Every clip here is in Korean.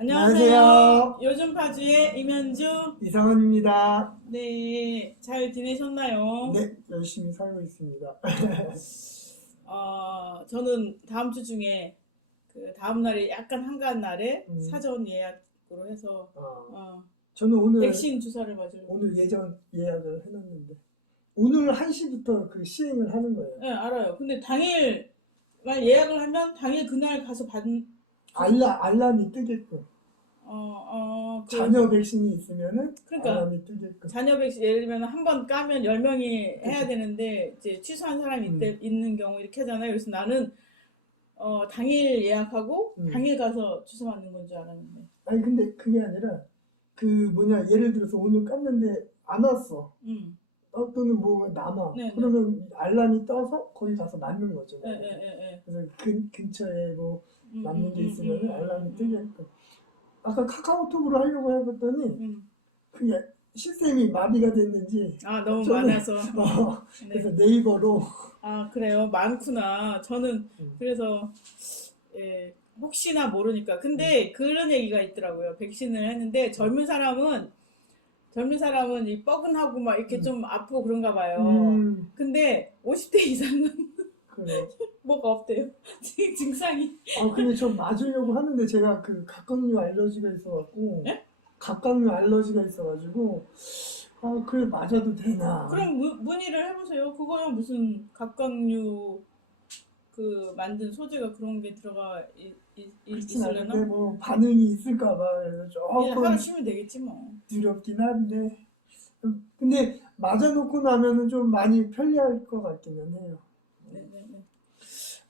안녕하세요. 안녕하세요. 요즘 파주의 임현주. 이상원입니다. 네, 잘 지내셨나요? 네, 열심히 살고 있습니다. 저는 다음 주 중에 그 다음 날에 약간 한가한 날에 음, 사전 예약으로 해서 어, 어, 저는 백신 주사를 맞으려고. 오늘 예전 예약을 해놨는데, 오늘 1시부터 그 시행을 하는 거예요. 네, 알아요. 근데 당일 만 예약을 하면 당일 그날 가서 받는 주사. 알람이 뜨게끔. 그 자녀 백신이 있으면은 그러니까 알람이 뜨게끔. 자녀 백신 예를 들면 한 번 까면 10명이 해야 그죠? 되는데 이제 취소한 사람이 음, 있는 경우 이렇게 하잖아요. 그래서 나는 당일 예약하고 음. 당일 가서 주소 맞는 건 줄 알았는데. 아니, 근데 그게 아니라, 예를 들어서 오늘 깠는데 안 왔어. 음. 또는 뭐 남아. 네네. 그러면 알람이 떠서 거기 가서 맞는 거죠. 예, 예, 예, 예. 그래서 근처에 뭐 음, 남는 음, 게 음, 있으면 음, 알람이 뜨게끔. 아까 카카오톡으로 하려고 해봤더니 음. 그게 시스템이 마비가 됐는지 너무 저는 많아서. 네. 그래서 네이버로 그래요. 많구나. 저는 음, 그래서, 예, 혹시나 모르니까. 음, 근데 그런 얘기가 있더라고요. 백신을 했는데 젊은 사람은 이 뻐근하고 막 이렇게 음, 좀 아프고 그런가 봐요. 음, 근데 50대 이상은 그래. 뭐가 없대요. 증상이. 근데 저 맞으려고 하는데 제가 그 각각류 알러지가 있어갖고 예? 각각류 알러지가 있어가지고 그래 맞아도 되나. 그럼 문의를 해보세요. 그거야 무슨 각각류 그 만든 소재가 그런 게 들어가 그렇진 않은데 있을래나? 뭐 반응이 있을까봐 그래서 그냥 하루 조금 쉬면 되겠지 뭐. 두렵긴 한데 근데 맞아놓고 나면은 좀 많이 편리할 것 같기는 해요. 네네네. 하여튼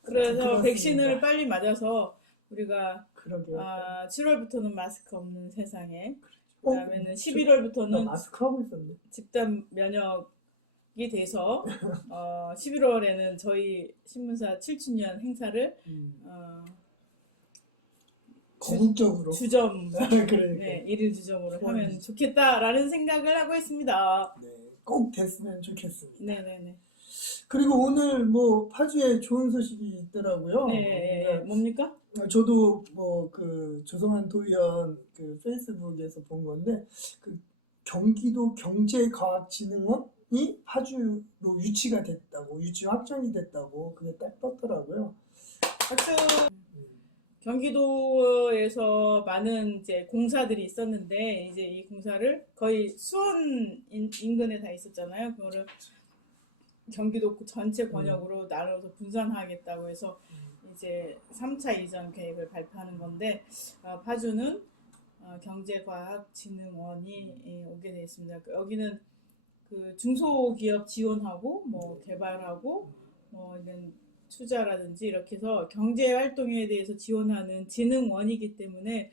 그래서 백신을 그렇습니다. 빨리 맞아서 우리가 그러게요. 7월부터는 마스크 없는 세상에, 어? 그다음에는 나 11월부터는 마스크 하고 있었네. 집단 면역이 돼서 11월에는 저희 신문사 7주년 행사를 음, 어, 거국적으로. 주점, 그러니까. 네, 일일 주점으로 하면 소원이죠. 좋겠다라는 생각을 하고 있습니다. 네, 꼭 됐으면 좋겠습니다. 네네네. 그리고 오늘 뭐 파주에 좋은 소식이 네, 있더라고요. 예, 예. 그러니까 뭡니까? 저도 뭐 그 조성한 도의원 그 페이스북에서 본 건데 그 경기도 경제과학진흥원이 파주로 유치가 됐다고 유치 확정이 됐다고 그게 딱 떴더라고요. 박수. 음, 경기도에서 많은 이제 공사들이 있었는데 이제 이 공사를 거의 수원 인근에 다 있었잖아요. 그거를 경기도 전체 음, 권역으로 나눠서 분산하겠다고 해서 이제 3차 이전 계획을 발표하는 건데 파주는 경제과학진흥원이 오게 되어 있습니다. 여기는 그 중소기업 지원하고 뭐 개발하고 뭐 이런 투자라든지 이렇게 해서 경제 활동에 대해서 지원하는 진흥원이기 때문에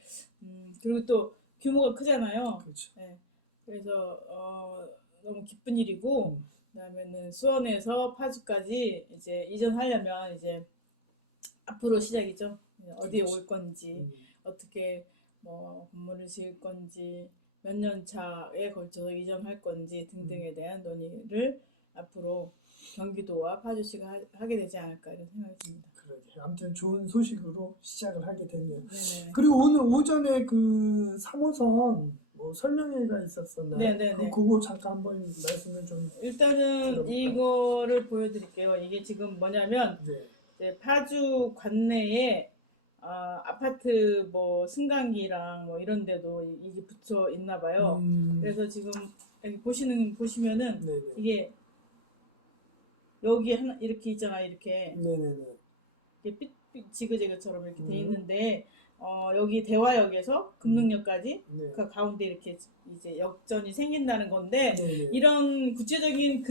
그리고 또 규모가 크잖아요. 그렇죠. 네. 그래서 너무 기쁜 일이고, 음, 그다음에는 수원에서 파주까지 이제 이전하려면 이제 앞으로 시작이죠. 어디에 그렇죠. 올 건지, 음, 어떻게 뭐 건물을 지을 건지, 몇 년 차에 걸쳐서 이전할 건지 음, 등등에 대한 논의를 앞으로 경기도와 파주시가 하게 되지 않을까 이런 생각이 듭니다. 그러게. 아무튼 좋은 소식으로 시작을 하게 됐네요. 네네. 그리고 오늘 오전에 그 3호선 뭐 설명회가 있었었나요? 네네네. 그거 잠깐 한번 말씀을 좀 일단은 들어볼까요? 이거를 보여드릴게요. 이게 지금 뭐냐면 네. 이제 파주 관내에 아파트 뭐 승강기랑 뭐 이런 데도 이게 붙여 있나 봐요. 음, 그래서 지금 여기 보시면은 네네. 이게 여기 하나 이렇게 있잖아. 이렇게 네네네. 지그재그처럼 이렇게 돼 음, 있는데 여기 대화역에서 음, 금능역까지 네. 그 가운데 이렇게 이제 역전이 생긴다는 건데, 네네. 이런 구체적인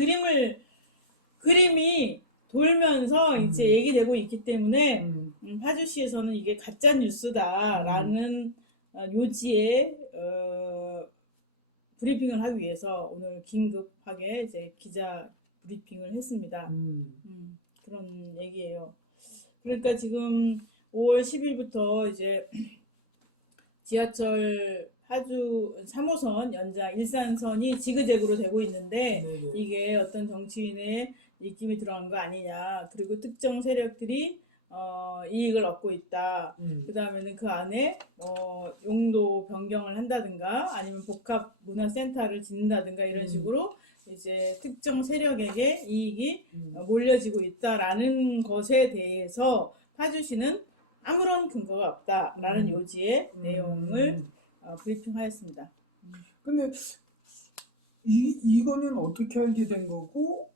그림이 돌면서 이제 음, 얘기되고 있기 때문에 음, 파주시에서는 이게 가짜 음, 뉴스다라는 요지에 브리핑을 하기 위해서 오늘 긴급하게 이제 기자 브리핑을 했습니다. 음, 그런 얘기예요. 그러니까 지금 5월 10일부터 이제 지하철 파주 3호선 연장 일산선이 지그재그로 되고 있는데, 네네. 이게 어떤 정치인의 입김이 들어간 거 아니냐, 그리고 특정 세력들이 이익을 얻고 있다. 음. 그 다음에는 그 안에 용도 변경을 한다든가 아니면 복합 문화센터를 짓는다든가 이런 식으로 이제 특정 세력에게 이익이 몰려지고 있다라는 것에 대해서 파주시는 아무런 근거가 없다라는 요지의 내용을 브리핑하였습니다. 근데 이거는 어떻게 알게 된 거고?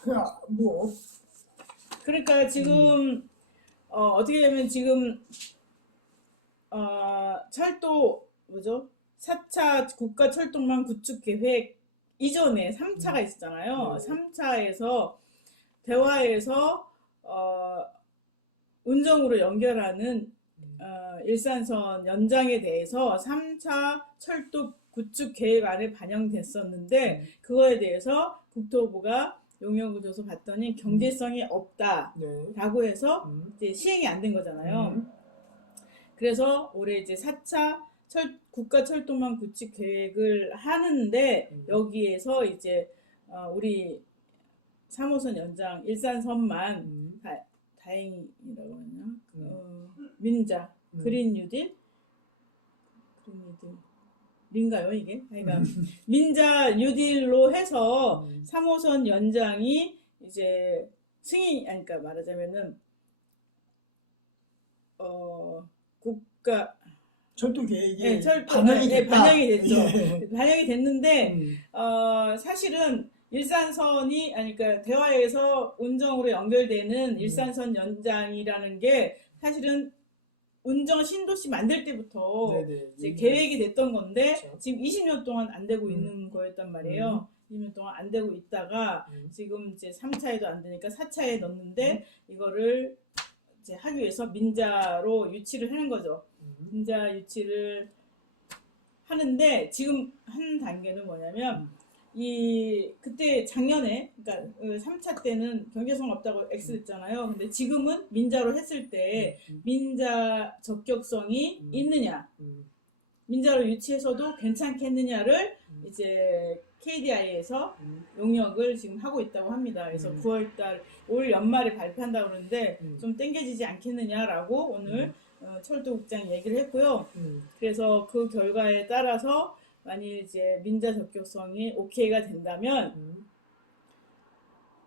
그냥 뭐 그러니까 지금 어떻게 되면 지금 철도 뭐죠? 4차 국가철도망 구축 계획 이전에 3차가 있었잖아요. 네. 3차에서 대화에서 운정으로 연결하는 일산선 연장에 대해서 3차 철도 구축 계획안에 반영됐었는데 그거에 대해서 국토부가 용역을 줘서 봤더니 경제성이 없다라고 해서 이제 시행이 안 된 거잖아요. 그래서 올해 이제 4차 국가철도망 구축 계획을 하는데 여기에서 이제 우리 3호선 연장 일산선만 다행이라고 하나 민자 그린 뉴딜 인가요 이게? 그러니까 민자 뉴딜로 해서 3호선 연장이 이제 그러니까 말하자면은 국가 철도 계획에 반영이 됐다. 반영이 됐죠. 예. 반영이 됐는데 사실은 일산선이 그러니까 대화에서 운정으로 연결되는 일산선 연장이라는 게 사실은 운정 신도시 만들 때부터 이제 계획이 됐던 건데 그렇죠. 지금 20년 동안 안 되고 있는 거였단 말이에요. 20년 동안 안 되고 있다가 지금 이제 3차에도 안 되니까 4차에 넣는데 이거를 이제 하기 위해서 민자로 유치를 하는 거죠. 민자 유치를 하는데 지금 한 단계는 뭐냐면 그때 작년에 그러니까 3차 때는 경제성 없다고 X했잖아요. 근데 지금은 민자로 했을 때 민자 적격성이 있느냐, 민자로 유치해서도 괜찮겠느냐를 이제 KDI에서 용역을 지금 하고 있다고 합니다. 그래서 9월달 올 연말에 발표한다고 그러는데 좀 땡겨지지 않겠느냐라고 오늘 철도국장 얘기를 했고요. 그래서 그 결과에 따라서 만일 이제 민자 적격성이 오케이가 된다면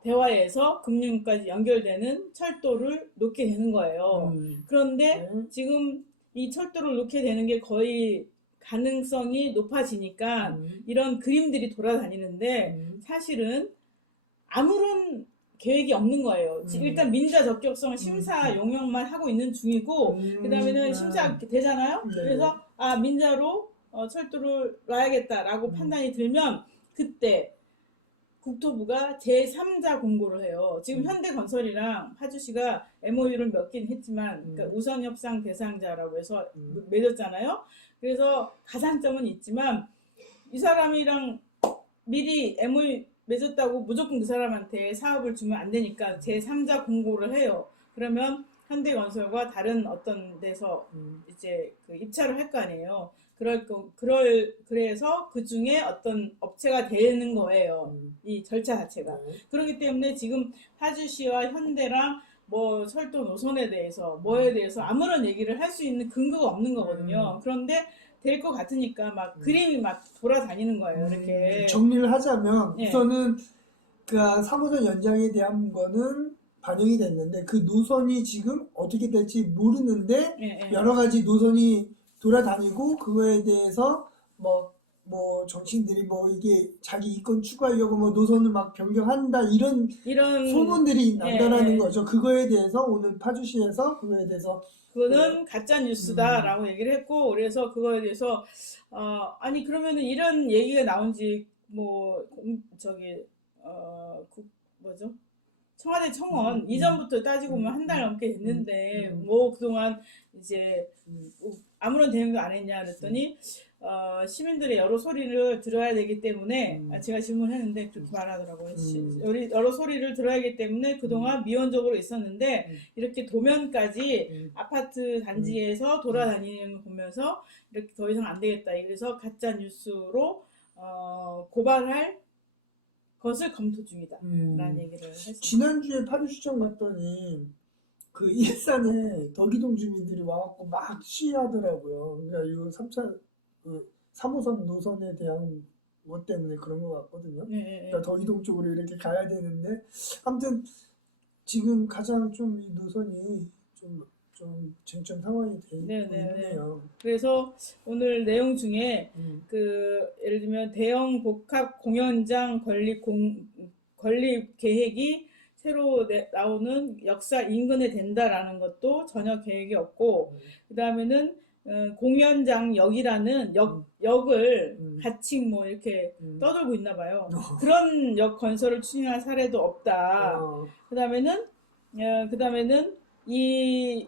대화에서 금융까지 연결되는 철도를 놓게 되는 거예요. 그런데 지금 이 철도를 놓게 되는 게 거의 가능성이 높아지니까 이런 그림들이 돌아다니는데 사실은 아무런 계획이 없는 거예요. 일단 민자 적격성 심사 용역만 하고 있는 중이고 그 다음에는 심사 되잖아요. 그래서 민자로 철도를 놔야겠다라고 판단이 들면 그때 국토부가 제3자 공고를 해요. 지금 현대건설이랑 파주시가 MOU를 맺긴 했지만 그러니까 우선협상 대상자라고 해서 맺었잖아요. 그래서 가산점은 있지만 이 사람이랑 미리 MOU 맺었다고 무조건 그 사람한테 사업을 주면 안 되니까 제3자 공고를 해요. 그러면 현대건설과 다른 어떤 데서 이제 그 입찰을 할 거 아니에요. 그래서 그 중에 어떤 업체가 되는 거예요. 이 절차 자체가. 그렇기 때문에 지금 파주시와 현대랑 뭐 철도 노선에 대해서 뭐에 대해서 아무런 얘기를 할 수 있는 근거가 없는 거거든요. 그런데 될 것 같으니까 막 그림이 막 돌아다니는 거예요. 이렇게. 정리를 하자면 예. 우선은 그 3호선 연장에 대한 거는 반영이 됐는데 그 노선이 지금 어떻게 될지 모르는데 예. 여러 가지 노선이 돌아다니고 그거에 대해서 뭐 정치인들이 뭐 이게 자기 이권 추구하려고 뭐 노선을 막 변경한다 이런 소문들이 난다라는 거죠. 그거에 대해서 오늘 파주시에서 그거에 대해서 그거는 가짜 뉴스다라고 얘기를 했고 그래서 그거에 대해서 아니 그러면은 이런 얘기가 나온지 뭐 뭐죠? 청와대 청원 이전부터 따지고 보면 한 달 넘게 됐는데 뭐 그동안 이제 아무런 대응도 안 했냐 그랬더니 시민들의 여러 소리를 들어야 되기 때문에 제가 질문했는데 그렇게 말하더라고요. 여러 소리를 들어야 하기 때문에 그동안 미온적으로 있었는데 이렇게 도면까지 아파트 단지에서 돌아다니는 걸 보면서 이렇게 더 이상 안 되겠다. 그래서 가짜 뉴스로 고발할 것을 검토 중이다. 라는 얘기를 했습니다. 지난주에 파주시청 갔더니 그 일산에 덕이동 주민들이 와갖고 막 시위하더라고요. 그러니까 이 3차 그 3호선 노선에 대한 뭐 때문에 그런 것 같거든요. 네, 그러니까 덕이동 쪽으로 이렇게 가야 되는데 아무튼 지금 가장 좀 이 노선이 좀 쟁점 상황이 되고 네, 네, 네. 있네요. 그래서 오늘 내용 중에 음, 그 예를 들면 대형 복합 공연장 건립 계획이 새로 나오는 역사 인근에 된다라는 것도 전혀 계획이 없고, 그 다음에는 공연장역이라는 역을 같이 뭐 이렇게 떠들고 있나 봐요. 그런 역 건설을 추진할 사례도 없다. 그 다음에는 이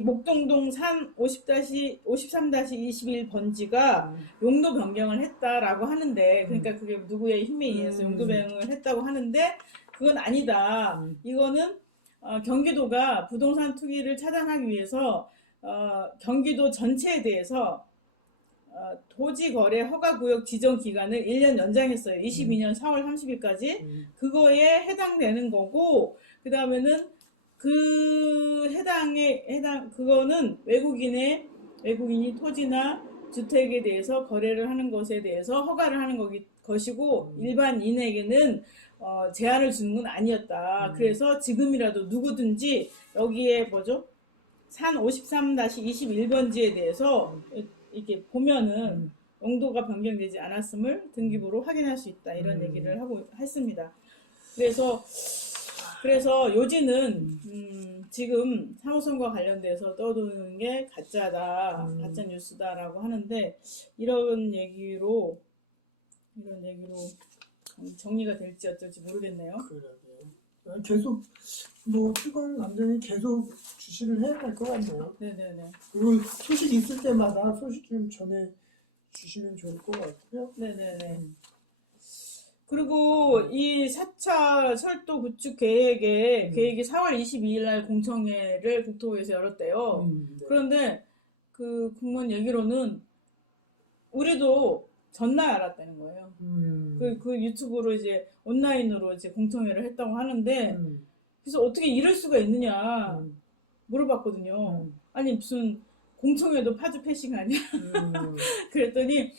목동동 산 53-21번지가 용도 변경을 했다라고 하는데, 그러니까 그게 누구의 힘에 의해서 용도 변경을 했다고 하는데, 그건 아니다. 이거는 경기도가 부동산 투기를 차단하기 위해서 경기도 전체에 대해서 토지거래 허가구역 지정 기간을 1년 연장했어요. 22년 4월 30일까지. 그거에 해당되는 거고, 그 다음에는 그거는 외국인이 토지나 주택에 대해서 거래를 하는 것에 대해서 허가를 하는 것이고, 일반인에게는 제한을 주는 건 아니었다. 그래서 지금이라도 누구든지 여기에 산 53-21번지에 대해서 이렇게 보면은 용도가 변경되지 않았음을 등기부로 확인할 수 있다. 이런 얘기를 했습니다. 그래서 요지는 지금 3호선과 관련돼서 떠도는 게 가짜다, 가짜 뉴스다라고 하는데, 이런 얘기로 정리가 될지 어쩔지 모르겠네요. 그러게요. 계속 뭐 뜨거운 감정이 계속 주시를 해야 될 것 같네요. 네네네. 그리고 소식 있을 때마다 소식 좀 전해 주시면 좋을 것 같고요. 네네네. 그리고 이 4차 철도 구축 계획이 4월 22일 날 공청회를 국토부에서 열었대요. 네. 그런데 그 공무원 얘기로는 우리도 전날 알았다는 거예요. 그 유튜브로 이제 온라인으로 이제 공청회를 했다고 하는데, 그래서 어떻게 이럴 수가 있느냐 물어봤거든요. 아니 무슨 공청회도 파주 패싱 아니야? 그랬더니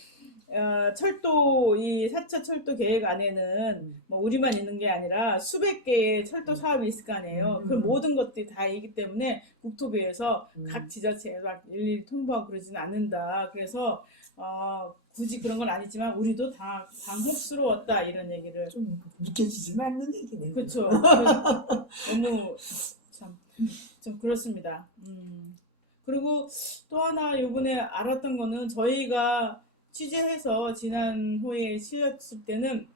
철도 이 4차 철도 계획 안에는 뭐 우리만 있는 게 아니라 수백 개의 철도 사업이 있을 거 아니에요. 그 모든 것들이 다 있기 때문에 국토부에서 각 지자체에 막 일일이 통보하고 그러지는 않는다. 그래서 굳이 그런 건 아니지만 우리도 다 당혹스러웠다, 이런 얘기를. 좀 믿겨지지는 않는 얘기네요. 그렇죠. 너무 참 좀 그렇습니다. 그리고 또 하나 이번에 알았던 거는, 저희가 취재해서 지난 호에 실렸을 때는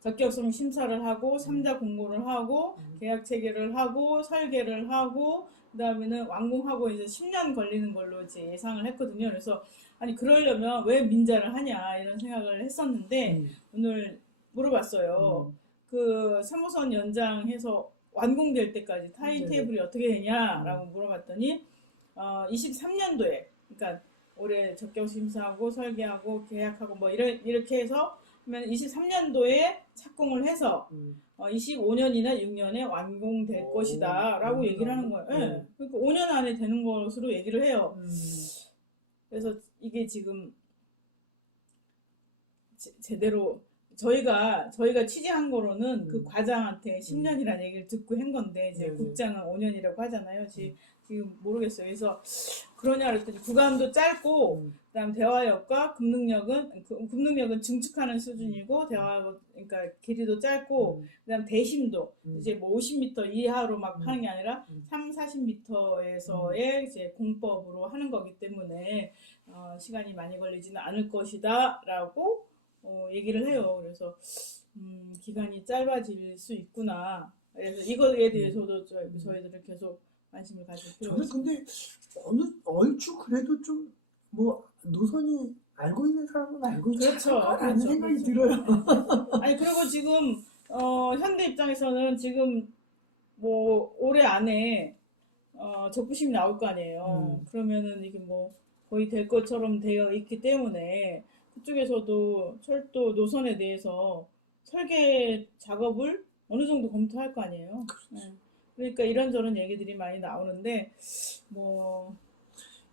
적격성 심사를 하고 3자 공고를 하고 계약 체결을 하고 설계를 하고 그다음에는 완공하고 이제 10년 걸리는 걸로 이제 예상을 했거든요. 그래서 아니 그러려면 왜 민자를 하냐 이런 생각을 했었는데 오늘 물어봤어요. 그 3호선 연장해서 완공될 때까지 타임테이블이 어떻게 되냐라고 물어봤더니 23년도에, 그러니까 올해 적격 심사하고 설계하고 계약하고 뭐 이렇게 해서 하면 23년도에 착공을 해서 25년이나 6년에 완공될 것이다라고 얘기를 하는 거예요. 네. 그러니까 5년 안에 되는 것으로 얘기를 해요. 그래서 이게 지금 제대로 저희가 취재한 거로는 그 과장한테 10년이라는 얘기를 듣고 한 건데, 이제 국장은 5년이라고 하잖아요. 지금 모르겠어요. 그래서 그러냐 그랬더니 구간도 짧고, 그다음 대화역과 금능역은 증축하는 수준이고, 그러니까 길이도 짧고, 그다음 대심도 이제 뭐 50m 이하로 막 하는 게 아니라 40m에서의 이제 공법으로 하는 거기 때문에 시간이 많이 걸리지는 않을 것이다라고 얘기를 해요. 그래서 기간이 짧아질 수 있구나. 그래서 이거에 대해서도 저희들은 계속 관심을 가질 필요가 있습니다. 저는 근데 얼추 그래도 좀 뭐 노선이 알고 있는 사람은 알고 있지 않을까라는 생각이 들어요. 아니 그리고 지금 현대 입장에서는 지금 뭐 올해 안에 적부심이 나올 거 아니에요. 그러면은 이게 뭐 거의 될 것처럼 되어 있기 때문에 그쪽에서도 철도 노선에 대해서 설계 작업을 어느 정도 검토할 거 아니에요. 네. 그러니까 이런저런 얘기들이 많이 나오는데 뭐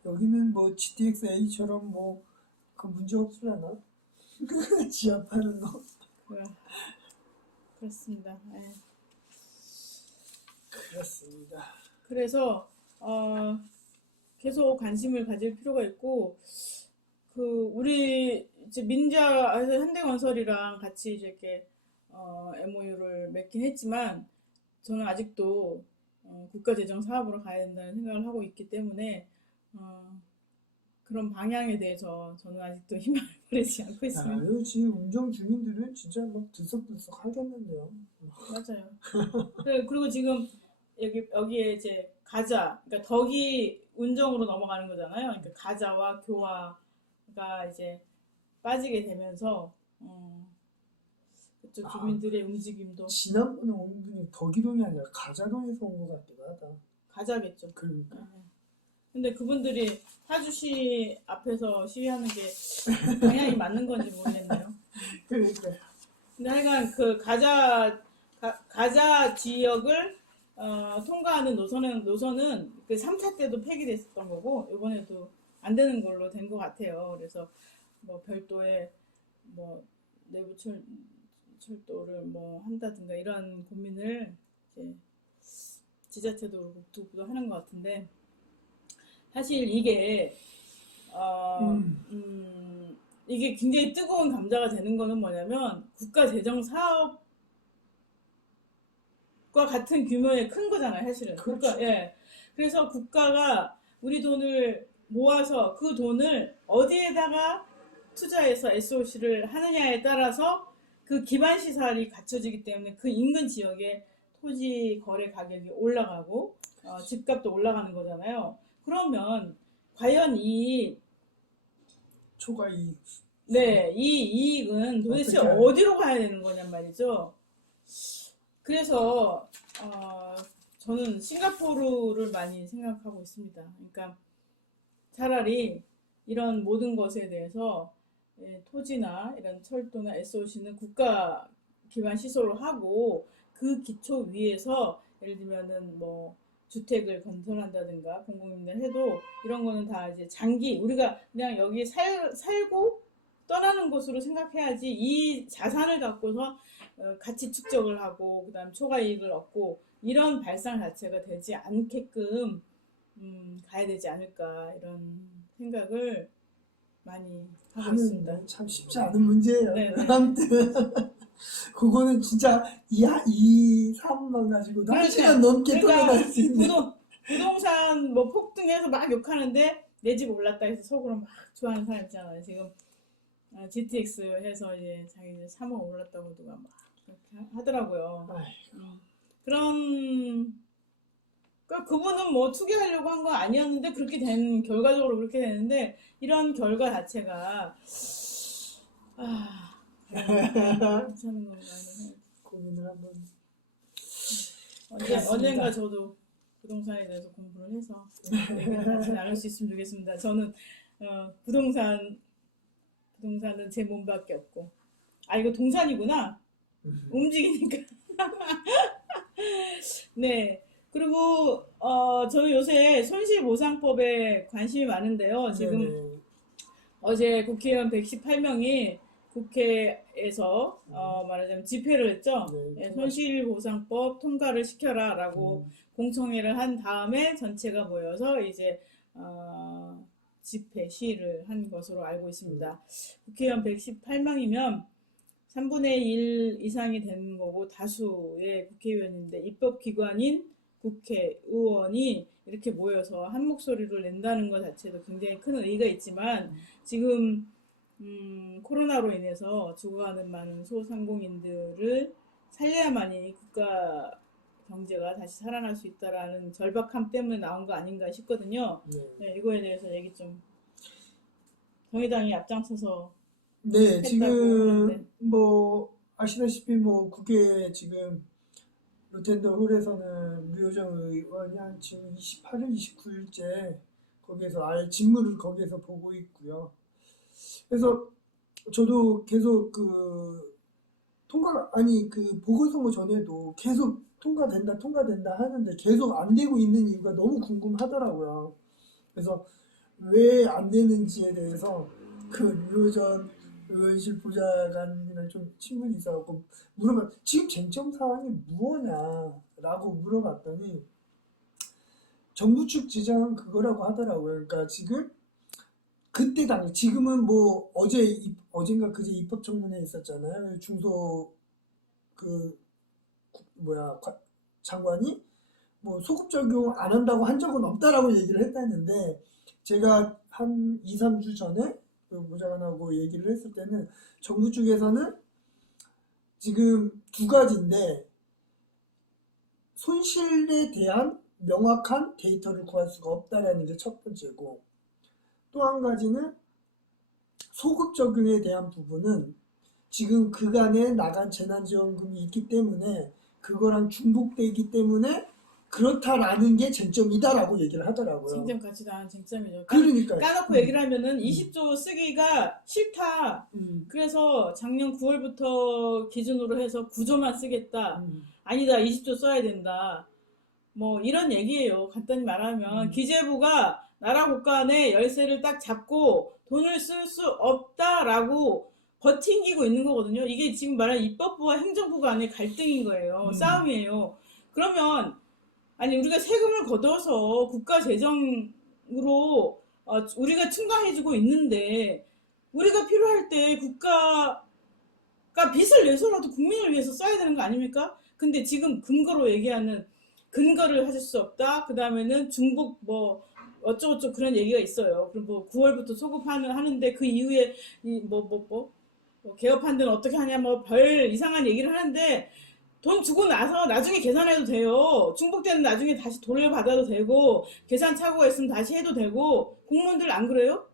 여기는 뭐 GTX-A처럼 뭐 그 문제 없으려나? 지압하는 거. 그, 그렇습니다. 예. 그렇습니다. 그래서 계속 관심을 가질 필요가 있고 그 우리 이제 민자 현대건설이랑 같이 이제 이렇게 MOU를 맺긴 했지만 저는 아직도 국가재정 사업으로 가야 된다는 생각을 하고 있기 때문에 그런 방향에 대해서 저는 아직도 희망을 버리지 않고 있습니다. 야, 지금 운정 주민들은 진짜 막 들썩들썩 하겠는데요. 맞아요. 그리고 지금 여기에 이제 가자, 그러니까 덕이 운정으로 넘어가는 거잖아요. 그러니까 가자와 교화가 이제 빠지게 되면서 그쪽 주민들의 움직임도 지난번에 온 분이 덕이동이 아니라 가자동에서 온 것 같기도 하다. 가자겠죠. 그러니까. 근데 그분들이 파주시 앞에서 시위하는 게 방향이 맞는 건지 모르겠네요. 그러니까. 근데 하여간 그 가자 지역을 통과하는 노선은 그 3차 때도 폐기됐었던 거고 이번에도 안 되는 걸로 된 것 같아요. 그래서 뭐 별도의 뭐 내부 철도를 뭐 한다든가 이런 고민을 이제 지자체도 그렇고 국토부도 하는 것 같은데 사실 이게 이게 굉장히 뜨거운 감자가 되는 거는 뭐냐면 국가 재정 사업과 같은 규모의 큰 거잖아요, 사실은. 그렇죠. 예. 그래서 국가가 우리 돈을 모아서 그 돈을 어디에다가 투자해서 SOC를 하느냐에 따라서 그 기반 시설이 갖춰지기 때문에 그 인근 지역의 토지 거래 가격이 올라가고 집값도 올라가는 거잖아요. 그러면 과연 초과 이익. 이 이익은 도대체 어떻게 어디로 가야 되는 거냔 말이죠. 그래서 저는 싱가포르를 많이 생각하고 있습니다. 그러니까 차라리 이런 모든 것에 대해서 토지나 이런 철도나 SOC는 국가 기반 시설로 하고 그 기초 위에서 예를 들면은 뭐 주택을 건설한다든가 공공임대를 해도 이런 거는 다 이제 장기 우리가 그냥 여기 살고 떠나는 곳으로 생각해야지 이 자산을 갖고서 가치 축적을 하고 그다음 초과 이익을 얻고 이런 발상 자체가 되지 않게끔 가야 되지 않을까 이런 생각을 많이 하고 있습니다. 하는 참 쉽지 않은 문제예요. 네네. 아무튼 그거는 진짜 이 사업만 가지고도 한 시간 넘게 토론할 수 있는. 부동산 뭐 폭등해서 막 욕하는데 내 집 올랐다 해서 속으로 막 좋아하는 사람 있잖아요. 지금 GTX 해서 이제 자기 3억 올랐다고 누가 막 그렇게 하더라고요. 그분은 뭐 투기하려고 한 거 아니었는데 그렇게 된 결과적으로 그렇게 되는데 이런 결과 자체가 괜찮은 건가 고민을 한번. 언젠가 저도 부동산에 대해서 공부를 해서 얘기를 같이 나눌 수 있으면 좋겠습니다. 저는 부동산은 제 몸밖에 없고 이거 동산이구나. 움직이니까. 네. 그리고 저는 요새 손실보상법에 관심이 많은데요. 지금 네네. 어제 국회의원 118명이 국회에서 말하자면 집회를 했죠. 네, 손실보상법 통과를 시켜라라고 공청회를 한 다음에 전체가 모여서 이제 집회 시위를 한 것으로 알고 있습니다. 국회의원 118명이면 3분의 1 이상이 되는 거고 다수의 국회의원인데 입법기관인 국회의원이 이렇게 모여서 한 목소리를 낸다는 것 자체도 굉장히 큰 의의가 있지만 지금 코로나로 인해서 죽어가는 많은 소상공인들을 살려야만이 국가 경제가 다시 살아날 수 있다라는 절박함 때문에 나온 거 아닌가 싶거든요. 네, 이거에 대해서 얘기 좀 정의당이 앞장서서 네, 지금 하는데. 뭐 아시다시피 뭐 국회 지금 로텐더 홀에서는 류호정 의원이 한 지금 28일, 29일째 거기에서 아예 직무를 거기에서 보고 있고요. 그래서 저도 계속 그 보궐선거 전에도 계속 통과된다 하는데 계속 안 되고 있는 이유가 너무 궁금하더라고요. 그래서 왜 안 되는지에 대해서 그 류호전 의원실 보좌관이랑 좀 친분이 있어갖고 물어봤, 지금 쟁점 사항이 무엇냐라고 물어봤더니 정부 측 주장은 그거라고 하더라고요. 그러니까 지금 그때 당시, 지금은 뭐 어젠가 그제 입법청문회 있었잖아요. 중소 그 장관이 뭐 소급 적용 안 한다고 한 적은 없다라고 얘기를 했다는데, 제가 한 2, 3주 전에 그 보좌관하고 얘기를 했을 때는 정부 쪽에서는 지금 두 가지인데, 손실에 대한 명확한 데이터를 구할 수가 없다라는 게 첫 번째고, 또 한 가지는 소급 적용에 대한 부분은 지금 그간에 나간 재난지원금이 있기 때문에 그거랑 중복되기 때문에 그렇다라는 게 쟁점이다라고 얘기를 하더라고요. 쟁점 같지도 않은 쟁점이죠. 그러니까요. 까놓고 얘기를 하면은 20조 쓰기가 싫다. 그래서 작년 9월부터 기준으로 해서 9조만 쓰겠다. 아니다, 20조 써야 된다. 뭐 이런 얘기예요. 간단히 말하면 기재부가 나라 국간의 열쇠를 딱 잡고 돈을 쓸 수 없다라고 버팅기고 있는 거거든요. 이게 지금 말하는 입법부와 행정부 간의 갈등인 거예요. 싸움이에요. 그러면 아니 우리가 세금을 걷어서 국가 재정으로 우리가 충당해주고 있는데, 우리가 필요할 때 국가가 빚을 내서라도 국민을 위해서 써야 되는 거 아닙니까? 근데 지금 근거로 얘기하는 근거를 하실 수 없다. 그 다음에는 중복 뭐 어쩌고저쩌고 그런 얘기가 있어요. 그럼 뭐 9월부터 소급하는데 그 이후에 뭐 개업한 데는 어떻게 하냐 뭐 별 이상한 얘기를 하는데, 돈 주고 나서 나중에 계산해도 돼요. 중복되는 나중에 다시 돌려받아도 되고, 계산 착오가 있으면 다시 해도 되고. 공무원들 안 그래요?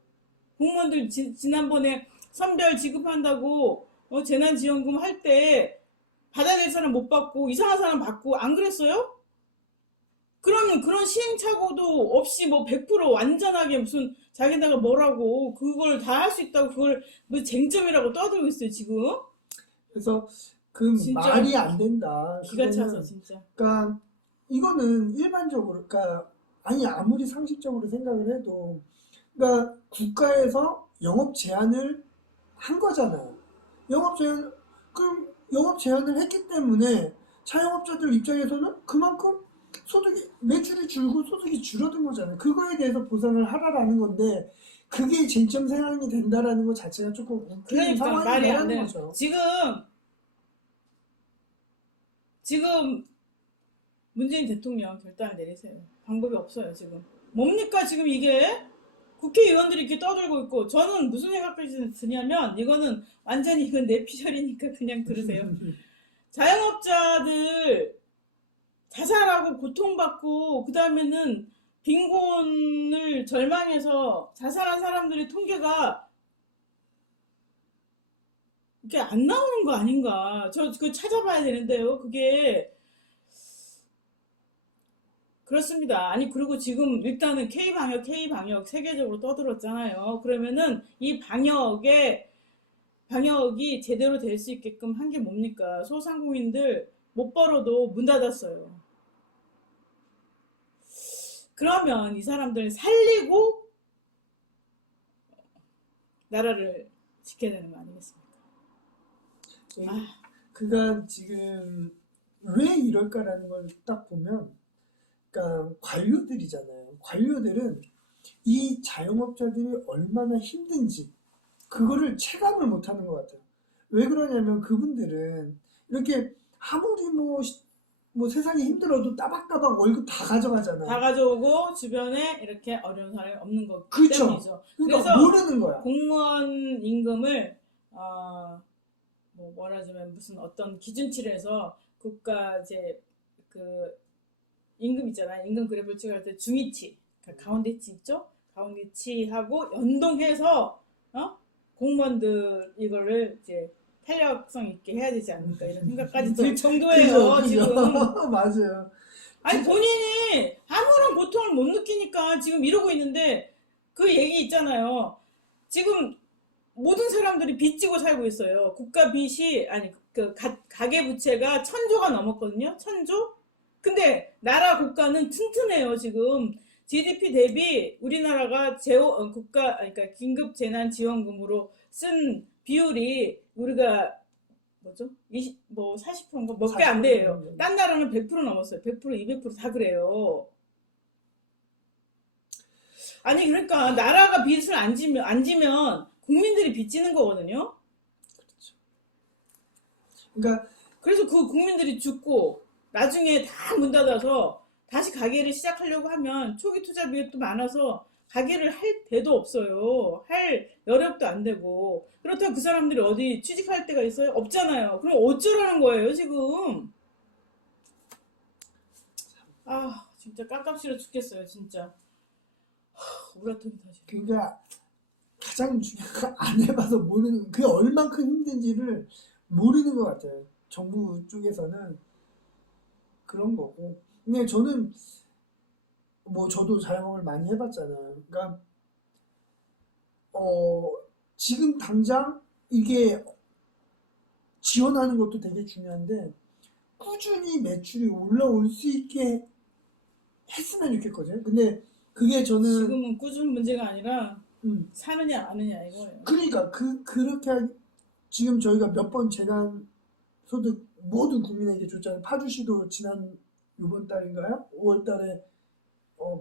공무원들 지난번에 선별 지급한다고 재난지원금 할 때 받아야 될 사람 못 받고 이상한 사람 받고 안 그랬어요? 그러면 그런 시행착오도 없이 뭐 100% 완전하게 무슨 자기네가 뭐라고 그걸 다 할 수 있다고 그걸 뭐 쟁점이라고 떠들고 있어요 지금. 그래서 그 말이 안 된다. 기가 차서 진짜. 그러니까 이거는 일반적으로, 그러니까 아니 아무리 상식적으로 생각을 해도, 그러니까 국가에서 영업 제한을 한 거잖아요. 그럼 영업 제한을 했기 때문에 자영업자들 입장에서는 그만큼 매출이 줄고 소득이 줄어든 거잖아요. 그거에 대해서 보상을 하라라는 건데, 그게 쟁점 사항이 된다라는 것 자체가 조금 웃기는 그러니까 말이 안 상황이라는 돼요. 거죠. 지금 문재인 대통령 결단을 내리세요. 방법이 없어요 지금. 뭡니까 지금 이게? 국회의원들이 이렇게 떠들고 있고, 저는 무슨 생각까지 드냐면, 이거는 완전히 이건 내 피셜이니까 그냥 들으세요. 자영업자들 자살하고 고통받고 그 다음에는 빈곤을 절망해서 자살한 사람들의 통계가 이게 안 나오는 거 아닌가. 저 그거 찾아봐야 되는데요. 그게 그렇습니다. 아니 그리고 지금 일단은 K방역 세계적으로 떠들었잖아요. 그러면은 이 방역이 제대로 될 수 있게끔 한 게 뭡니까? 소상공인들 못 벌어도 문 닫았어요. 그러면 이 사람들 살리고 나라를 지켜야 되는 거 아니겠습니까? 그가 지금 왜 이럴까라는 걸 딱 보면, 그러니까 관료들이잖아요. 관료들은 이 자영업자들이 얼마나 힘든지 그거를 체감을 못하는 것 같아요. 왜 그러냐면 그분들은 이렇게 아무리 뭐 세상이 힘들어도 따박따박 월급 다 가져가잖아요. 다 가져오고 주변에 이렇게 어려운 사람이 없는 것 그렇죠. 때문이죠. 그러니까 그래서 모르는 거야. 공무원 임금을 뭐라자면 무슨 어떤 기준치를 해서 국가 이제 그 임금 있잖아요. 임금 그래프를 찍을 때 중위치, 그러니까 가운데치 있죠? 가운데치하고 연동해서 공무원들 이거를 이제 탄력성 있게 해야 되지 않을까 이런 생각까지 들 정도예요. 그죠. 지금. 맞아요. 아니 본인이 아무런 고통을 못 느끼니까 지금 이러고 있는데, 그 얘기 있잖아요. 지금 모든 사람들이 빚지고 살고 있어요. 국가 빚이 아니 그 가계 부채가 1,000조가 넘었거든요. 1,000조? 근데 나라 국가는 튼튼해요, 지금. GDP 대비 우리나라가 그러니까 긴급재난지원금으로 쓴 비율이 우리가 뭐죠? 40%인가 몇 개 안 돼요. 딴 나라는 100% 넘었어요. 100%, 200%다 그래요. 아니 그러니까 나라가 빚을 안 지면 국민들이 빚지는 거거든요. 그러니까 그래서 그 국민들이 죽고 나중에 다 문 닫아서 다시 가게를 시작하려고 하면 초기 투자 비용도 많아서 가게를 할 데도 없어요. 할 여력도 안 되고. 그렇다고 그 사람들이 어디 취직할 데가 있어요? 없잖아요. 그럼 어쩌라는 거예요, 지금? 아, 진짜 깝깝싫어 죽겠어요, 진짜. 우라통이 터져. 그러니까 가장 중요한 건 안 해봐서 모르는, 그게 얼만큼 힘든지를 모르는 것 같아요. 정부 쪽에서는 그런 거고. 근데 저는 뭐 저도 자영업을 많이 해봤잖아요. 그러니까 지금 당장 이게 지원하는 것도 되게 중요한데 꾸준히 매출이 올라올 수 있게 했으면 좋겠거든요. 근데 그게 저는 지금은 꾸준 문제가 아니라 사느냐 아느냐 이거예요. 그러니까 지금 저희가 몇 번 재난 소득 모든 국민에게 줬잖아요. 파주시도 지난 이번 달인가요? 5월 달에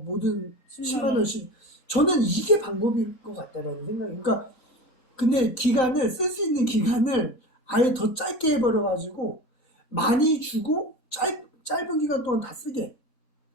모든 10만 원씩. 저는 이게 방법일 것 같다라는 생각이. 그러니까 근데 쓸 수 있는 기간을 아예 더 짧게 해버려가지고 많이 주고 짧은 기간 동안 다 쓰게.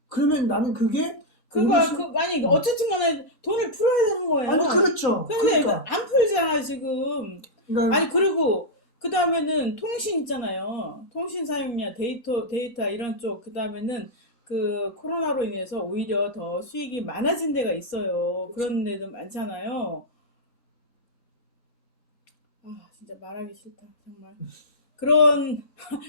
그러면 나는 그게 아니 어쨌든 간에 돈을 풀어야 되는 거예요. 아니 그렇죠. 근데 그러니까 안 풀잖아 지금. 그러니까 아니 그리고 그 다음에는 통신 있잖아요. 통신 사용량, 데이터 이런 쪽. 그 다음에는 그 코로나로 인해서 오히려 더 수익이 많아진 데가 있어요. 그런 데도 많잖아요. 아 진짜 말하기 싫다 정말.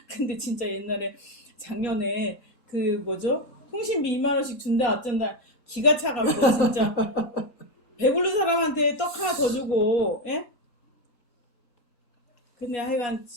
근데 진짜 옛날에 작년에 그 뭐죠? 통신비 2만 원씩 준다 어쩐다 기가 차갖고 진짜 배부른 사람한테 떡 하나 더 주고 예? 근데 하여간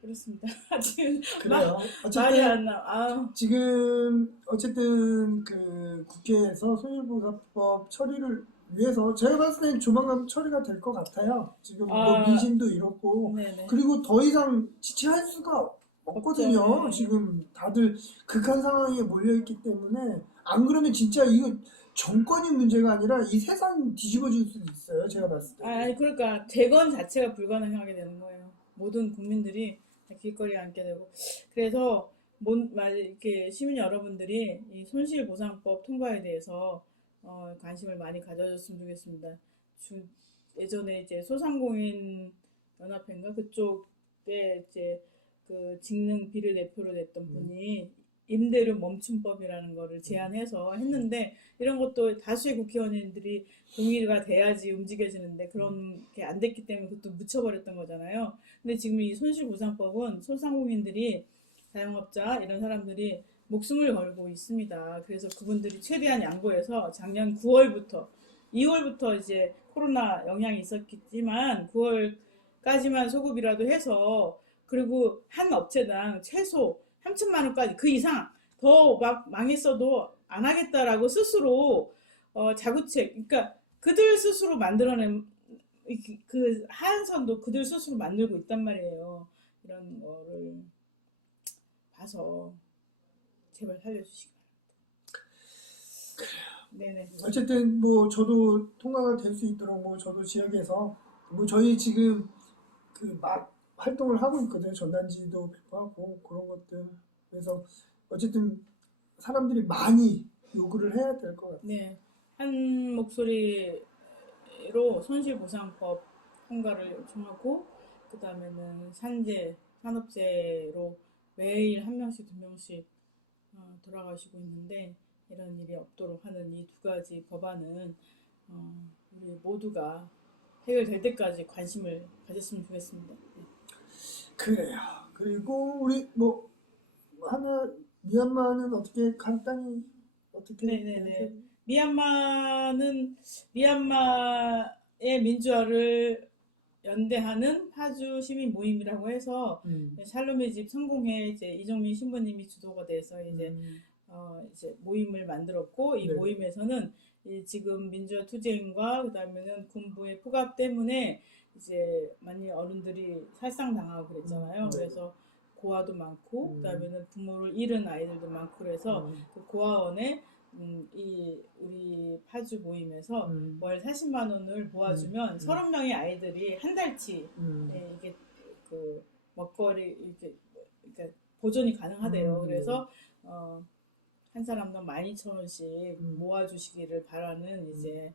그렇습니다. 지금 그래요. 말이 어쨌든 안 나. 아유. 지금 어쨌든 그 국회에서 손해보상법 처리를 위해서 제가 봤을 땐 조만간 처리가 될 것 같아요. 지금 뭐 민심도 이렇고 네네. 그리고 더 이상 지체할 수가 없거든요. 없죠, 네. 지금 다들 극한 상황에 몰려있기 때문에 안 그러면 진짜 이거 정권이 문제가 아니라 이 세상 뒤집어질 수도 있어요. 제가 봤을 때. 아니 그러니까 재건 자체가 불가능하게 되는 거예요. 모든 국민들이 다 길거리에 앉게 되고 그래서 이렇게 시민 여러분들이 이 손실보상법 통과에 대해서 관심을 많이 가져줬으면 좋겠습니다. 예전에 이제 소상공인 연합회인가 그쪽에 이제 그 직능 비례대표로 됐던 분이 임대료 멈춤법이라는 거를 제안해서 했는데 이런 것도 다수의 국회의원들이 동의가 돼야지 움직여지는데 그런 게 안 됐기 때문에 그것도 묻혀버렸던 거잖아요. 근데 지금 이 손실보상법은 소상공인들이 자영업자 이런 사람들이 목숨을 걸고 있습니다. 그래서 그분들이 최대한 양보해서 작년 9월부터 2월부터 이제 코로나 영향이 있었겠지만 9월까지만 소급이라도 해서 그리고 한 업체당 최소 3천만 원까지 그 이상 더 막 망했어도 안 하겠다라고 스스로 자구책 그러니까 그들 스스로 만들어낸 그 하한선도 그들 스스로 만들고 있단 말이에요. 이런 거를 봐서 제발 살려주시기 바랍니다. 네네. 어쨌든 뭐 저도 통과가 될 수 있도록 뭐 저도 지역에서 뭐 저희 지금 그 막 활동을 하고 있거든요. 전단지도 배포하고 그런 것들. 그래서 어쨌든 사람들이 많이 요구를 해야 될 것 같아요. 네. 한 목소리로 손실보상법 통과를 요청하고 그 다음에는 산업재로 매일 한 명씩 두 명씩 돌아가시고 있는데 이런 일이 없도록 하는 이 두 가지 법안은 우리 모두가 해결될 때까지 관심을 가졌으면 좋겠습니다. 네. 그래요. 그리고 우리 뭐 하나 미얀마는 어떻게 간단히 어떻게 네네네. 미얀마의 민주화를 연대하는 파주 시민 모임이라고 해서 샬롬의 집 성공회 이제 이종민 신부님이 주도가 돼서 이제 모임을 만들었고 이 네. 모임에서는 지금 민주화 투쟁과 그다음에는 군부의 포갑 때문에 이제 많이 어른들이 살상당하고 그랬잖아요. 네. 그래서 고아도 많고 그다음에는 부모를 잃은 아이들도 많고 그래서 그 고아원에 우리 파주 모임에서 월 40만 원을 모아주면 30명의 아이들이 한 달치 이게 그 먹거리 이게 그러니까 보존이 가능하대요. 그래서 한 사람당 12,000원씩 모아주시기를 바라는 이제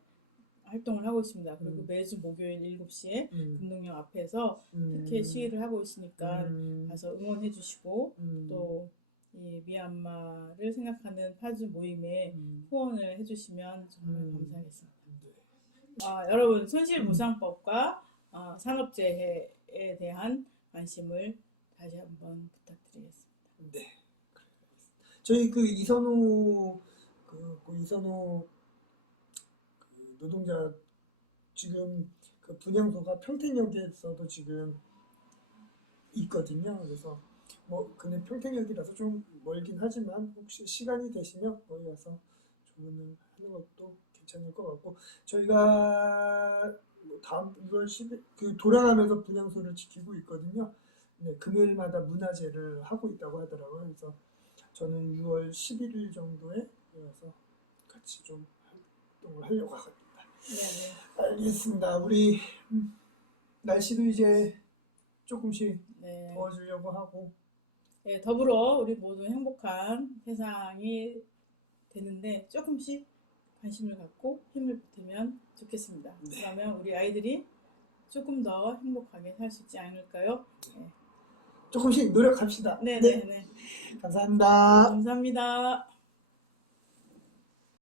활동을 하고 있습니다. 그리고 매주 목요일 7시에 금동역 앞에서 특혜 시위를 하고 있으니까 가서 응원해 주시고 또 이 미얀마를 생각하는 파주 모임에 후원을 해주시면 정말 감사하겠습니다. 여러분 손실보상법과 산업재해에 대한 관심을 다시 한번 부탁드리겠습니다. 네. 저희 그 이선호 노동자 지금 그 분향소가 평택역에서도 지금 있거든요. 그래서 근데 평택역이라서 좀 멀긴 하지만 혹시 시간이 되시면 거기 가서 주문을 하는 것도 괜찮을 것 같고 저희가 다음 6월 10일 그 돌아가면서 분향소를 지키고 있거든요. 네, 금요일마다 문화제를 하고 있다고 하더라고요. 그래서 저는 6월 11일 정도에 가서 같이 좀 활동을 하려고 하거든요. 네. 알겠습니다. 우리 날씨도 이제 조금씩 더워지려고 하고 네, 더불어 우리 모두 행복한 세상이 되는데 조금씩 관심을 갖고 힘을 보태면 좋겠습니다. 네. 그러면 우리 아이들이 조금 더 행복하게 살 수 있지 않을까요? 네. 조금씩 노력합시다. 네. 감사합니다. 감사합니다.